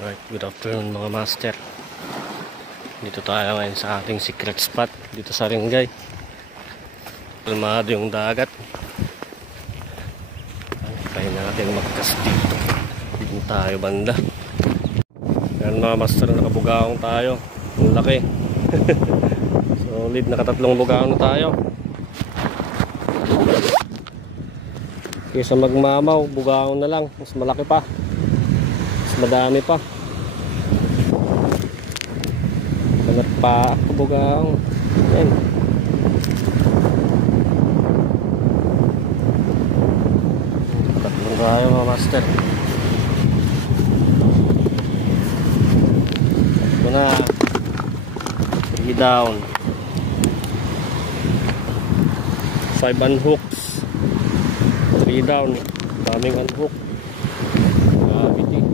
Alright, good afternoon mga master. Dito tayo ngayon sa ating secret spot dito sa Ringay. Kalmado yung dagat. Kaya natin magkas dito. Dito tayo banda. Yan mga master, nakabugaong tayo. Ang laki. Solid, nakatatlong bugaong na tayo. Kaysa magmamaw, bugaong na lang. Mas malaki pa. Madami pa. Kamat pa kabugaong. Yan. Tatlong tayo mga master. Ito na. 3 down. 5 unhooks. 3 down. Daming unhook. Gravity.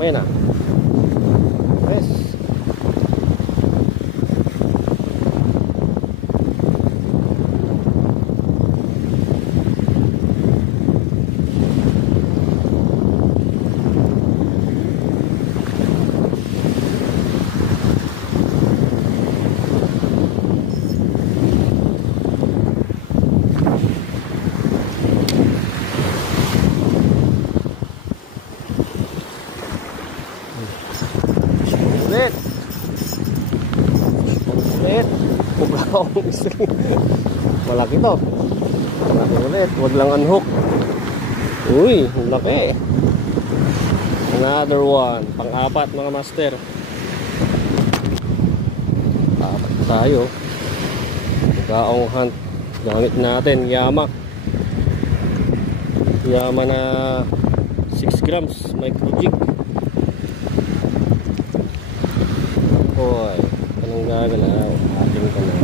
Ngayon na. Yes. Ulit. Ulit. Bugaong string. Malaki to. Malaki ulit. Huwag lang unhook. Uy, malaki. Another one. Pang-apat mga master. Apat tayo. Bugaong hunt. Gamit natin. Yama. Yama na 6 grams. Micro jig. Hoy, anong gagalaw? Ating ka na.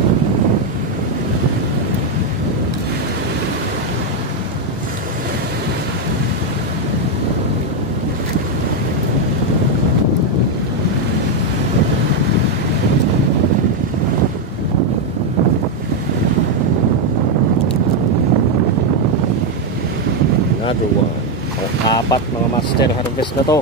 Another one. Pang-apat mga master harvest na to.